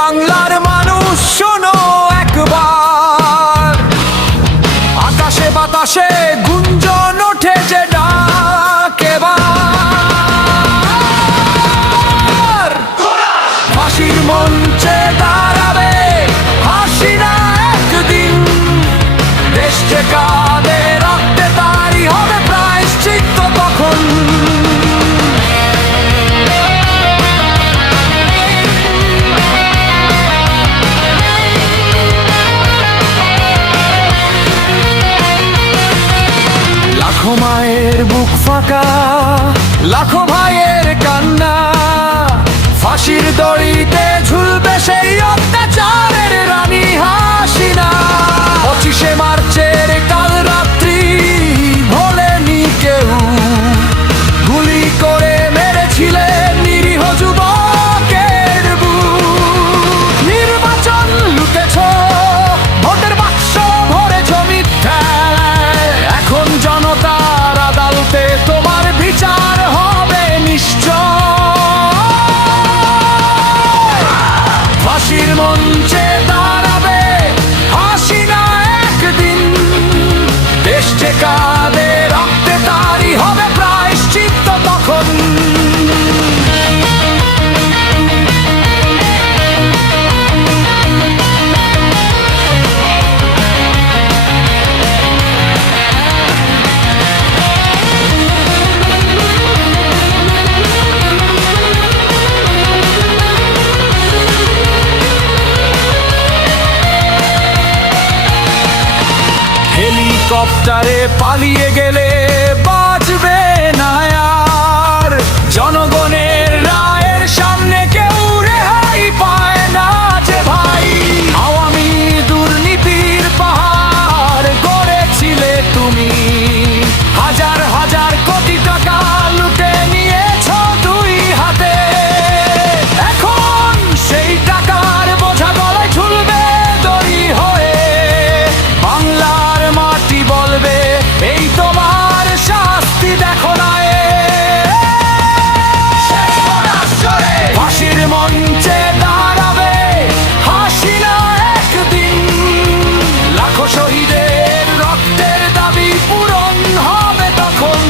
বাংলার মানুষ শোনো একবার, আকাশে বাতাসে গুঞ্জন ওঠে যে ডাক এবার। ফাঁসির মঞ্চে দাঁড়াবে হাসিনা একদিন, দেশ যে কাঁদে রক্তে তারই হবে প্রায়শ্চিত্ত তখন। লাখো মায়ের বুক ফাঁকা, লাখো ভাইয়ের কান্না, ফাঁসির দড়িতে ঝুলবে সেই অত্যাচারের রানী হাসিনা। 25শে মার্চের কাল রাত্রি ভোলেনি কেউ, গুলি করে মেরেছিলেন নিরীহ যুবকের বুক। নির্বাচন লুটেছ, ভোটের বাক্স ভরেছ মিথ্যায়, এখন জনতার আদালতে তোমার বিচার হবে নিশ্চয়। ফাঁসির মঞ্চে দাঁড়াবে হাসিনা একদিন, দেশ যে কাঁদে রক্তে তারই হবে প্রায়শ্চিত্ত তখন। হেলিকপ্টারে পালিয়ে গেলে বাঁচবে না আর, জনগণের রায়ের সামনে কেউ রেহাই পায় না যে ভাই। আওয়ামী দুর্নীতির পাহাড় গড়েছিলে তুমি, হাজার হাজার কোটি টাকা লুটে নিয়েছ দুই হাতে। এখন সেই টাকার বোঝা গলায় ঝুলবে দড়ি হয়ে, বাংলার মাটি বলবে এই তোমার শাস্তি দেখো না। ফাঁসির মঞ্চে দাঁড়াবে হাসিনা একদিন, লাখো শহীদের রক্তের দাবি পূরণ হবে তখন।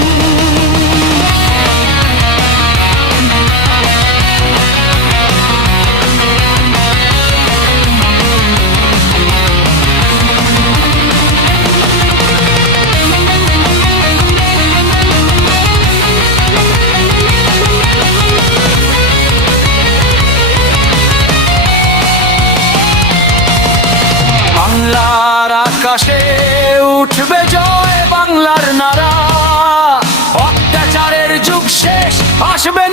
বাংলার আকাশে উঠবে জয় বাংলার নারা, অত্যাচারের যুগ শেষ, আসবে